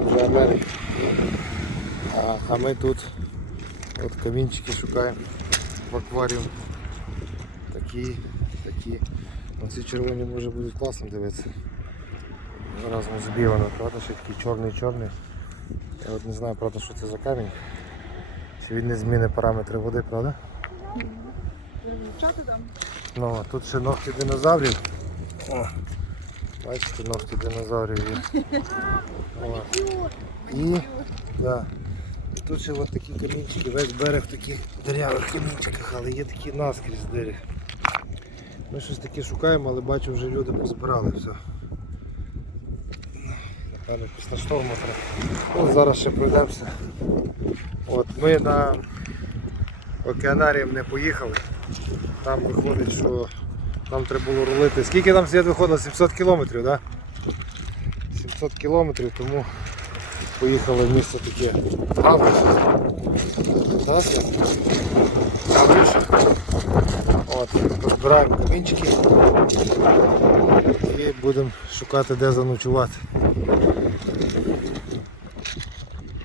там вже Америки. А, а ми тут от камінчики шукаємо в акваріум. Такі, такі. Оці червоні може будуть класно дивитися. Разом з білими, правда, ще такий чорний-чорний. Я от не знаю, правда, що це за камінь. Чи він не змінить параметри води, правда? Вивчати там. Ну, а тут ще ногті динозаврів. О, бачите, ногті динозаврів є. О. І, да. І тут ще от такі камінчики, весь берег в таких дирявих камінчиках, але є такі наскрізь дирі. Ми щось таке шукаємо, але бачу, вже люди позбирали все. Напевно, після шторму треба. Ну, зараз ще пройдемося. От, ми на океанарієм не поїхали. Там виходить, що нам треба було рулити. Скільки нам світ виходило? 700 кілометрів, так? Да? 700 кілометрів, тому поїхали в місто таке Гавриш. Так, Гавриш. От, розбираємо камінчики і будемо шукати де заночувати.